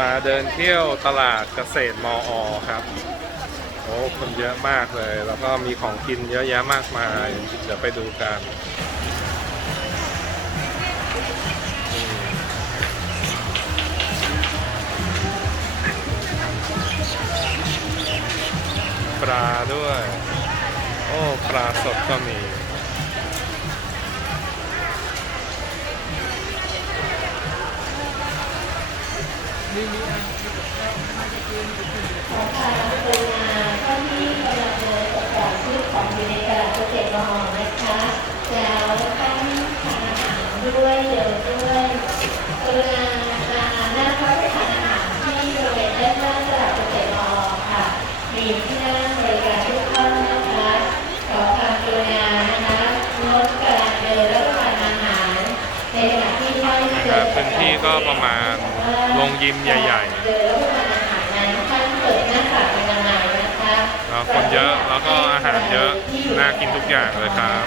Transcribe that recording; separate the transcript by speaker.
Speaker 1: มาเดินเที่ยวตลาดเกษตรมออครับ โอ้คนเยอะมากเลย แล้วก็มีของกินเยอะแยะมากมาย เดี๋ยวไปดูกันปลาด้วย โอ้ ปลาสดก็มี
Speaker 2: ด้วยเดี๋ยวด้วยกรุณามาหน้าพักทานอาหารที่บริเวณด้านหน้าตลาดเกษตรมอค่ะ มีที่นั่งบริการทุกท่านนะคะขอความกรุณานะคะงดการเดินรับประทานอาหาร ในขณะที่ ท่าน
Speaker 1: นะค
Speaker 2: เดิ
Speaker 1: รับ
Speaker 2: น
Speaker 1: พื้นที่ก็ประมาณโรงยิมใหญ่
Speaker 2: เดินรับประทานอาหารนั้นท่านเปิดหน้ากากอนามัยนะคะ
Speaker 1: ๆแล้วคนเยอะแล้วก็อาหารเยอะน่ากินทุกอย่างเลยครับ